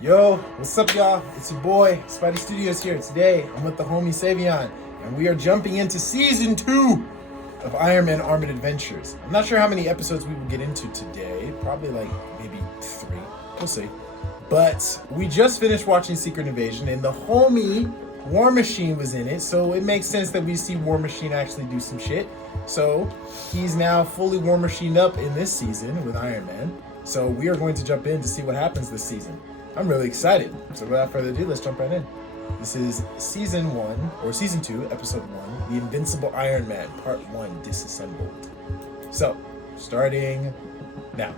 Yo, what's up, y'all? It's your boy, Spidey Studios here. Today, I'm with the homie Savion, and we are jumping into Season 2 of Iron Man Armored Adventures. I'm not sure how many episodes we will get into today. Probably like maybe 3. We'll see. But we just finished watching Secret Invasion, and the homie War Machine was in it, so it makes sense that we see War Machine actually do some shit. So, he's now fully War Machined up in this season with Iron Man. So, we are going to jump in to see what happens this season. I'm really excited. So without further ado, let's jump right in. This is Season 1, or Season 2, Episode 1, The Invincible Iron Man, Part 1, Disassembled. So, starting now.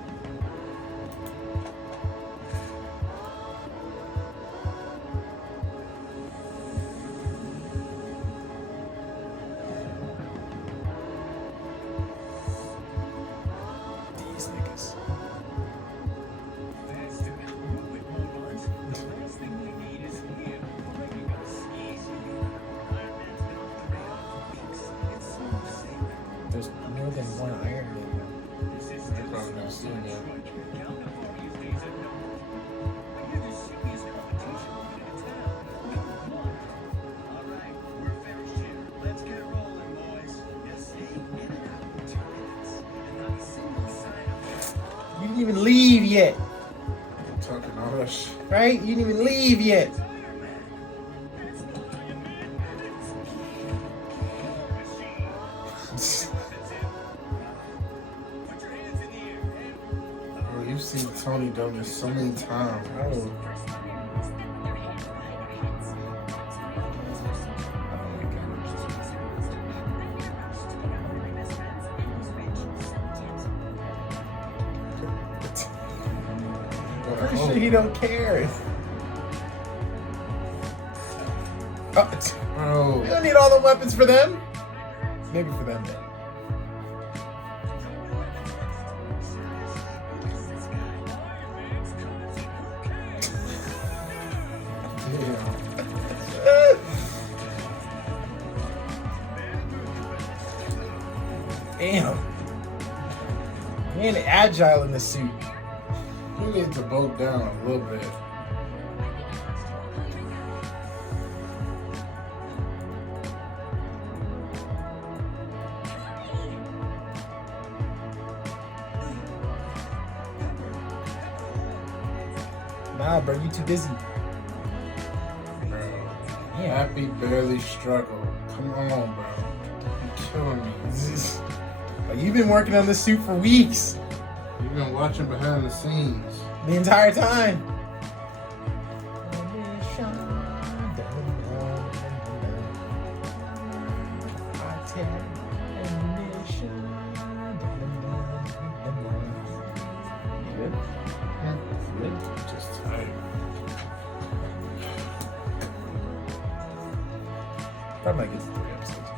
These niggas. There's more than one Iron Man. They're probably gonna see me. You didn't even leave yet, Talking all that shit. right? You didn't even leave yet. Bro, you've seen Tony do this so many times. Oh. Pretty sure he don't care. Bro. We don't need all the weapons for them. Maybe for them then. Damn. Man, agile in the suit. You need to bolt down a little bit. Nah, bro, you too busy. Bro. Yeah. Happy barely struggled. Come on, bro. You're killing me. Like, you've been working on this suit for weeks. You've been watching behind the scenes. The entire time. You good? You good? Just tired. Probably might get to 3 episodes.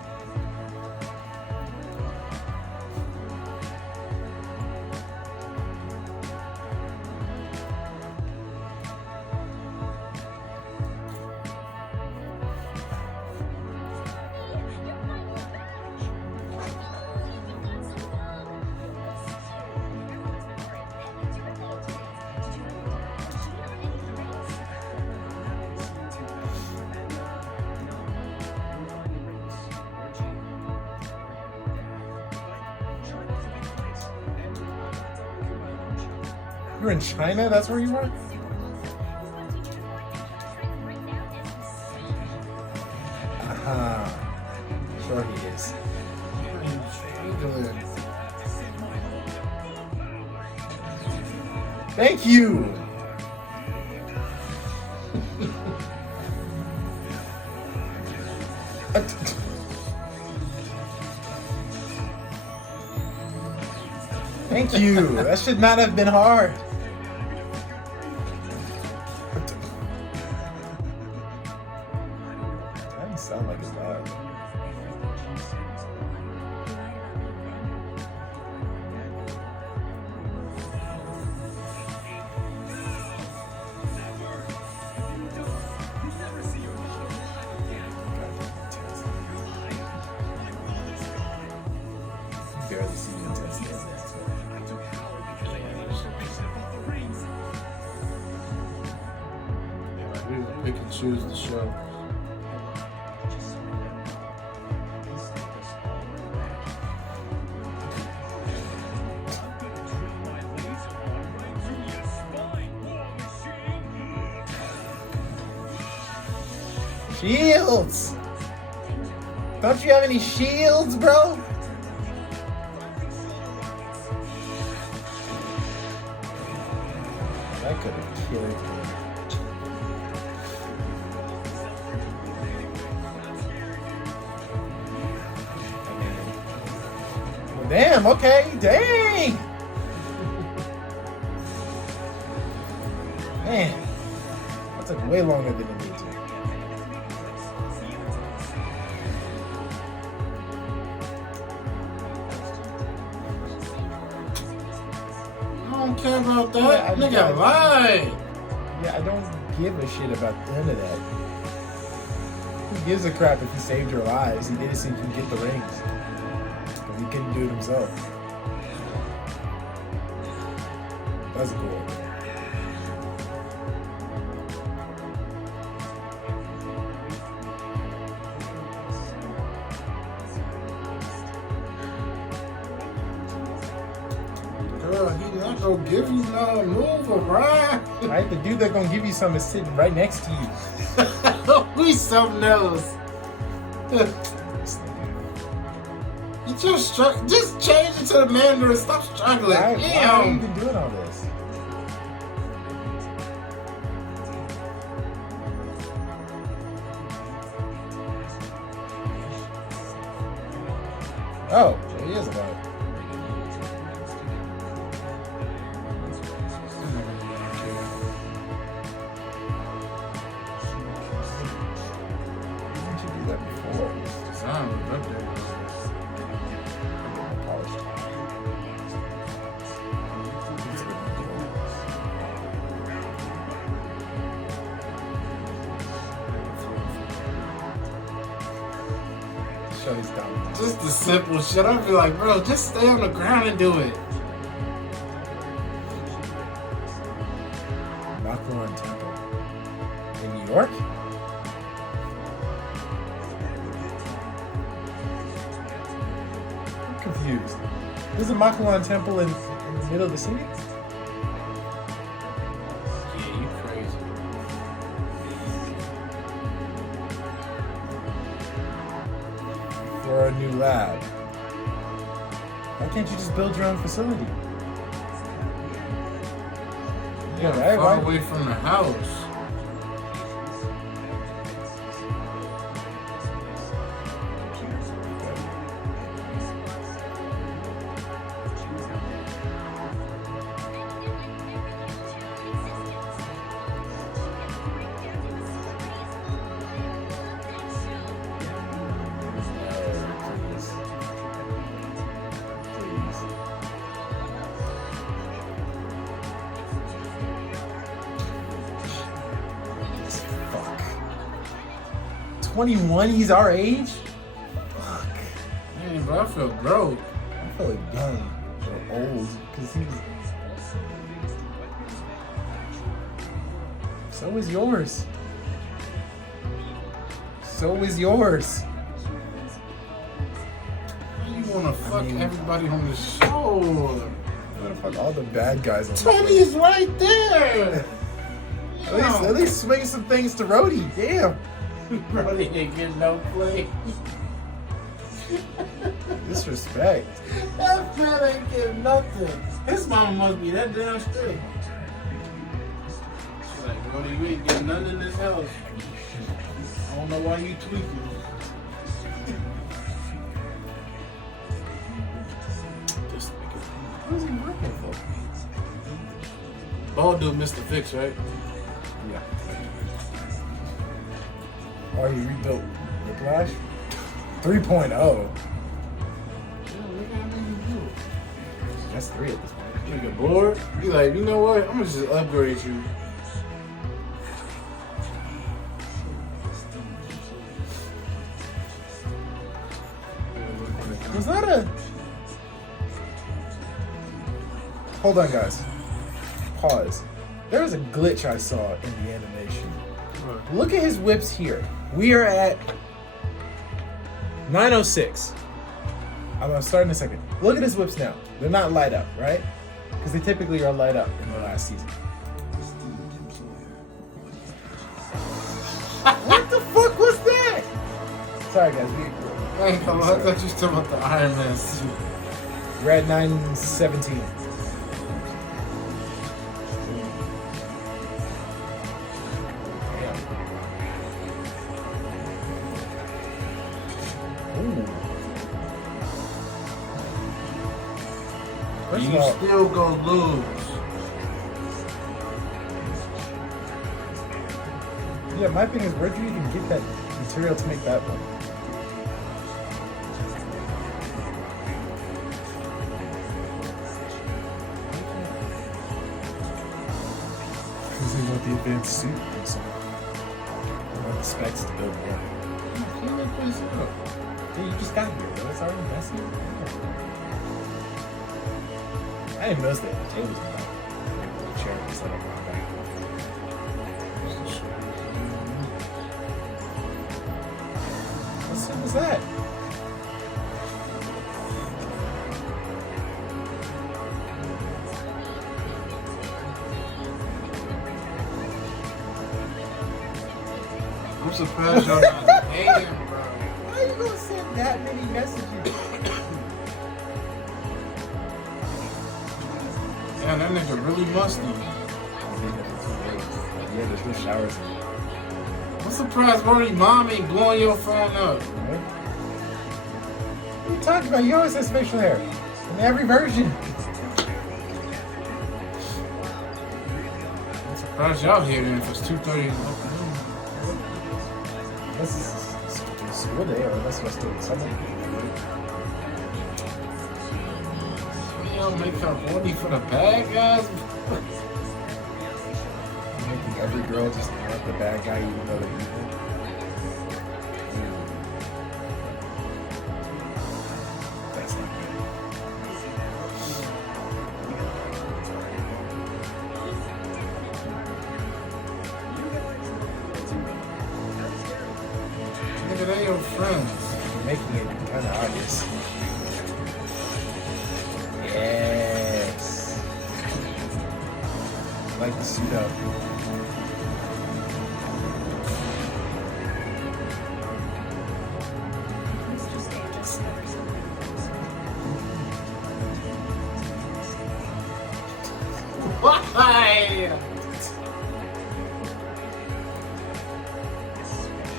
You're in China? That's where you are? Sure he is. Thank you! Thank you! That should not have been hard. That didn't sound like his dog. Barely see the intensity of that. People pick and choose the show. Shields! Don't you have any shields, bro? That could have killed him. Well, damn, okay, dang! Man, that took way longer than it needed to. I don't care about that. Yeah, Nigga, lied. Yeah, I don't give a shit about none of that. Who gives a crap if he saved your lives? He did it so he could get the rings. Because he couldn't do it himself. That's cool. Girl, he not gonna give you no move around. Right? The dude that's gonna give you something is sitting right next to you. We something else. You just change it to the Mandarin. Stop struggling. Why have you Damn. been doing all this? Oh, so he is alive. Why didn't you do that before? Polished. Show his dominance. Just the simple shit. I'd be like, bro, just stay on the ground and do it. Maklan Temple. In New York? I'm confused. There's a Maklan Temple in the middle of the city? Yeah, you crazy. For a new lab. Why can't you just build your own facility? Yeah, right, far right. away from the house. Please. 21, he's our age? Fuck. Man, but I feel broke. I feel like young or old because he's. So is yours. So is yours. You wanna fuck everybody on the show? I'm gonna fuck all the bad guys on the Tony is right there. show. At least swing some things to Rhodey. Damn. Brody ain't getting no play. Disrespect. That man ain't getting nothing. His mama must be that damn strict. She's like, Brody, we ain't getting nothing in this house. I don't know why you tweaking. Who's he working for? Bald dude missed the fix, right? Yeah. Or he rebuilt Whiplash? 3.0. That's 3 at this point. You get bored? Be like, you know what? I'm gonna just upgrade you. Was that a... Hold on, guys. Pause. There was a glitch I saw in the animation. ever. Look at his whips here. We are at 906. I'm gonna start in a second. Look at his whips now. They're not light up, right? Because they typically are light up in the last season. What the fuck was that? Sorry guys, I thought you were talking about the Iron Man suit. we're at 917. Ooh. First of You all, still gonna lose. yeah, my thing is, where'd you even get that material to make that one? Because they want the advanced suit and so they want the specs to build more. Clean that place up. Yeah, you just got here, bro. It's already messy. I didn't even notice that the tables in the back. The chair was set up in the back. What scene was that? I'm surprised y'all not hating, bro. Why are you gonna send that many messages? Yeah, that nigga really musty. Yeah, there's no showers. I'm surprised Marty mom ain't blowing your phone up. Right? What are you talking about? You always have facial hair. In every version. I'm surprised y'all here then if it's 2:30 in the afternoon. Unless it's school day or unless you're still in summer. Y'all make her horny for the bad guys? You're making every girl just want the bad guy even though they're evil. That's not good. Nigga, they your friends. You're making it kind of obvious. Yes. Like the suit up. Why?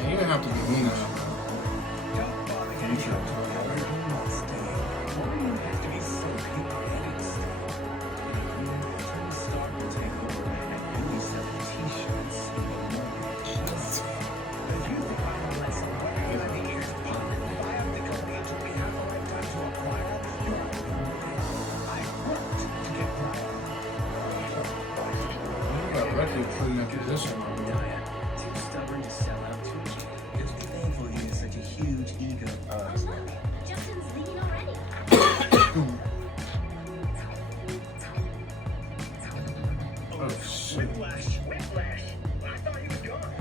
You didn't have to be mean enough. You put in that position. Too stubborn to sell out too cheap. Thankfully, he has such a huge ego. Justin's leaving already. Oh shit. Whiplash! Whiplash! I thought he was gone.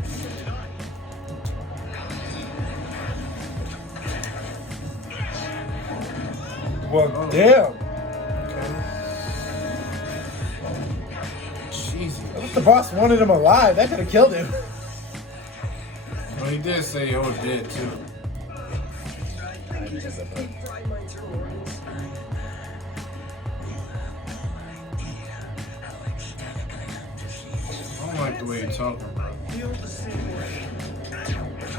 Well, damn. Jesus. The boss wanted him alive. That could have killed him. Well, he did say he was dead too. I don't like the way you're talking, bro.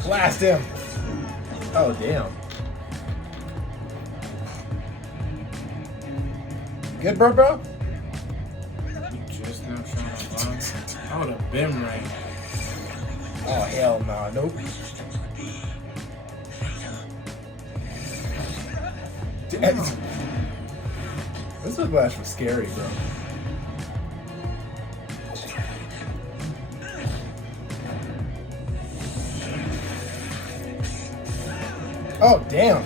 Blast him. Oh, damn. Good, bro? You just now trying to find. I would have been right. Oh, hell no. Nope. This whiplash was scary, bro. Oh, damn.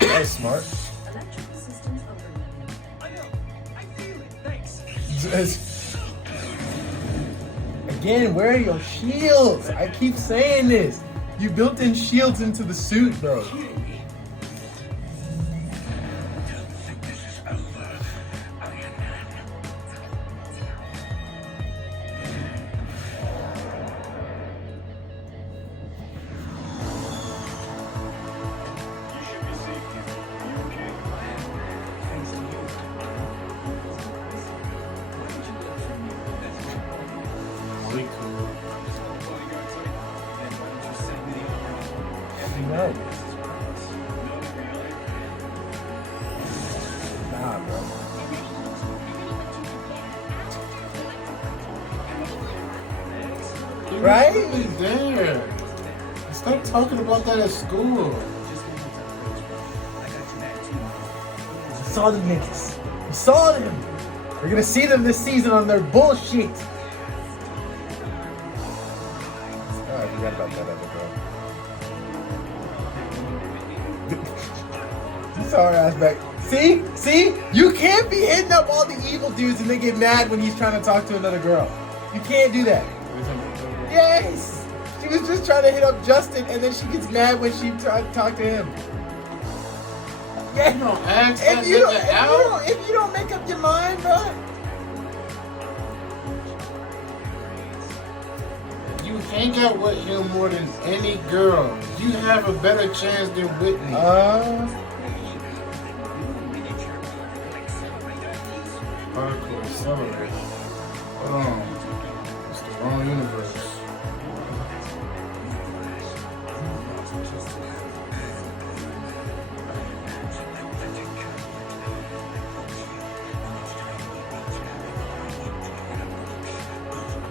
That was smart. Electrical systems overloaded. I know. I feel it. Thanks. Again, where are your shields? I keep saying this. You built in shields into the suit, bro. No. Nah, bro. Right? There. Stop talking about that at school. We saw them niggas. We saw them. We're gonna see them this season on their bullshit. Oh, I forgot about that other girl. You saw her ass back. See? You can't be hitting up all the evil dudes and they get mad when he's trying to talk to another girl. You can't do that. Yes! She was just trying to hit up Justin and then she gets mad when she tried to talk to him. Yeah. You don't ask If that you don't, nigga out. if you don't make up your mind, bro. You hang out with him more than any girl. You have a better chance than Whitney. Hardcore accelerator. Hold on. It's the wrong universe.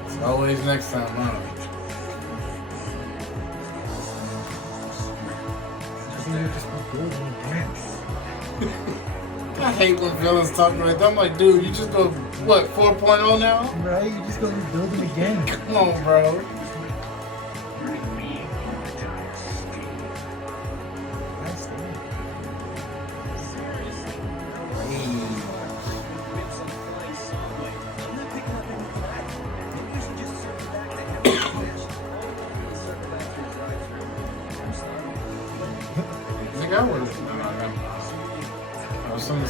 It's always next time, huh? I hate when villains talk like that. I'm like, dude, you just go, what, 4.0 now? Right? You just gonna rebuild them again. Come on, bro.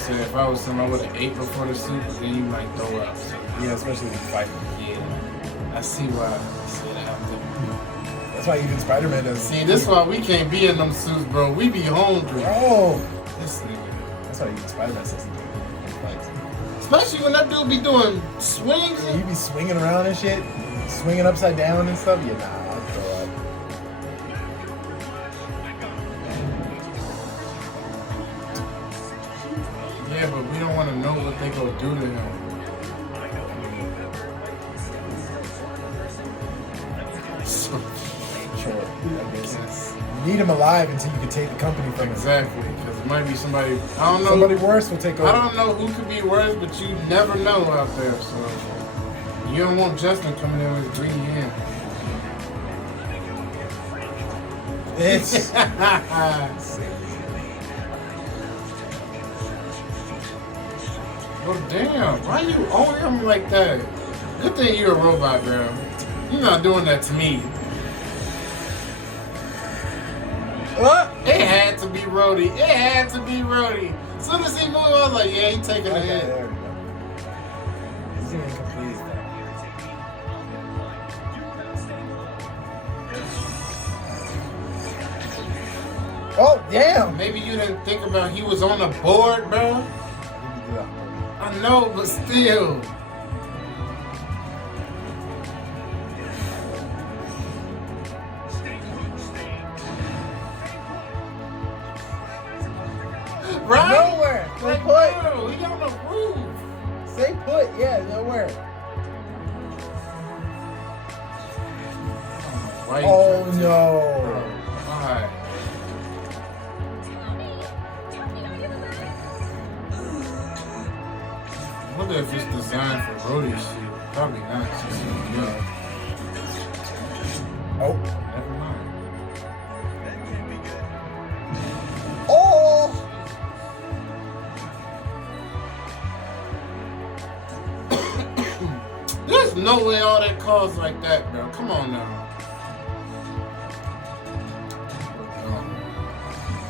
If I was him, I would have ate before the soup, but then you might throw up. So, Yeah, especially when you fight. yeah, I see why you said after. That's why even Spider-Man does. See, this why we can't be in them suits, bro. We be hungry. Oh, This nigga. that's why even Spider-Man says he fights. Especially when that dude be doing swings. Yeah, you be swinging around and shit, swinging upside down and stuff. Yeah, nah, I'll throw up. Yeah, but we don't want to know what they go do to him. So, Sure, that makes sense. You need him alive until you can take the company from him. exactly, because it might be somebody. I don't know. Somebody worse will take over. I don't know who could be worse, but you never know out there. So you don't want Justin coming in with his greedy hand. It's Well, damn, why you own him like that? Good thing you're a robot, bro. You're not doing that to me. what? It had to be Rhodey. It had to be Rhodey. As soon as he moved, I was like, yeah, he taking the Okay, hit. there we go. He's doing complete. Oh damn! Maybe you didn't think about he was on the board, bro. I know, but still. Right? Nowhere. Stay Like, put. bro, he on the roof. Stay put. Yeah, nowhere. Why you Oh trying to- no. Bro, why? I wonder if it's designed for Rhodey's shit. Probably not. It's just good. Oh. Never mind. Oh. There's no no way all that costs like that, bro. Come on now.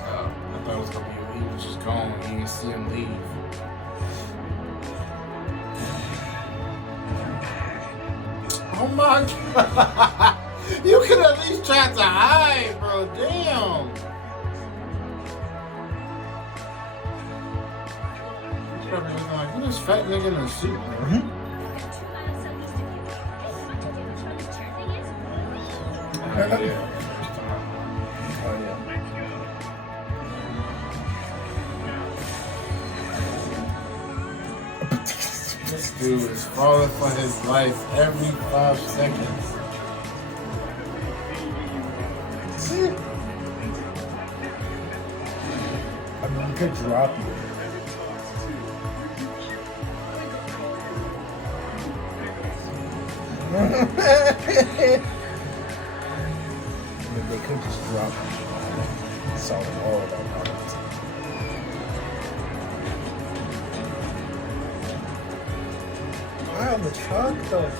I thought it was gonna be he was just gone. You didn't see him leave. Oh my god! You could at least try to hide, bro. Damn. He's probably looking like, who this fat nigga in a suit, bro? Mm-hmm. 2 miles southeast of you. Yeah. Oh, yeah. This dude is falling for his life every 5 seconds. See? I mean, he could drop you. I mean, they could just drop you. Solve all of our problems. Why on the truck, though?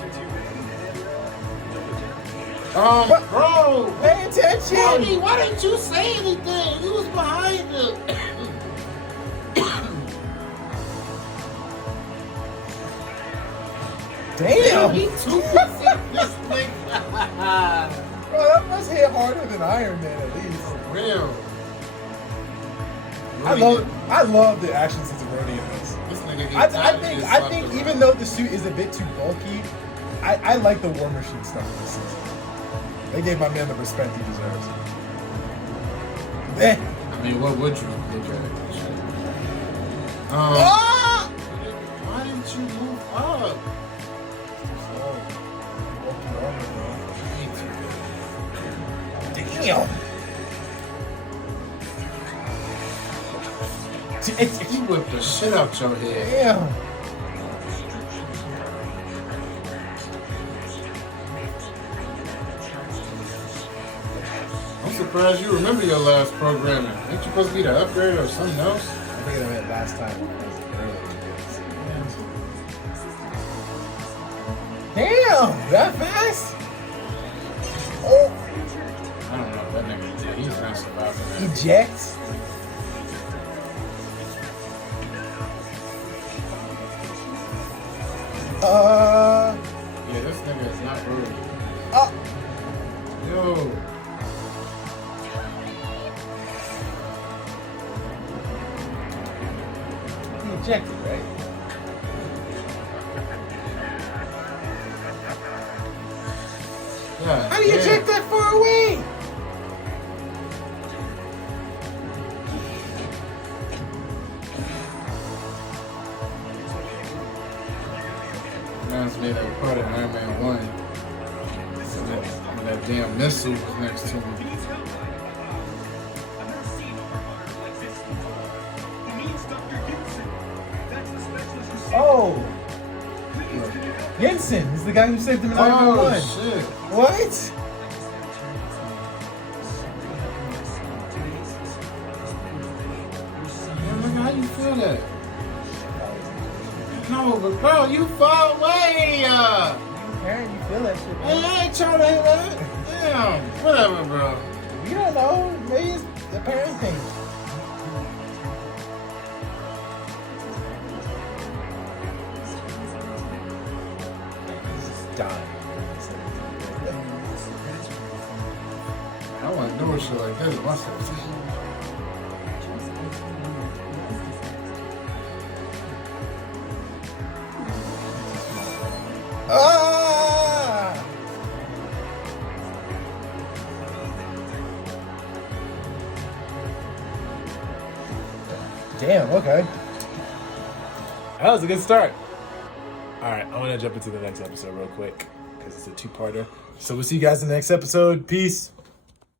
Bro! Pay attention! Cody, why didn't you say anything? He was behind him. Damn! He 2% this nigga. Bro, that must hit harder than Iron Man at least. For real. I love the action scenes of Rhodey in this. This nigga I think even though the suit is a bit too bulky, I like the War Machine stuff in this season. They gave my man the respect he deserves. I mean, what would you look at it? Ah! Why didn't you move up? Damn! You whipped the shit out your head. Damn! I'm surprised you remember your last programming. Ain't you supposed to be the upgrade or something else? I think I went last time. Damn! That fast? Oh! I don't know if that nigga, he's not surviving that. Eject? Yeah, this nigga is not rude. Oh! Yo. He ejected, right? Yeah. How do you eject that far away? Reminds me of that part of Iron Man 1. So that damn missile was next to him. Oh! Jensen is the guy who saved him in Iron Man 1. Shit. What? Man, look how you feel that. No, but bro, you far away. Karen, you feel that shit, Hey, man. I ain't trying to hit that. Damn. Whatever, bro. You don't know. Maybe it's the parent thing. He's dying. I want to do shit like this myself. Ah! Damn, okay. That was a good start. All right, I want to jump into the next episode real quick because it's a two-parter. So we'll see you guys in the next episode. Peace.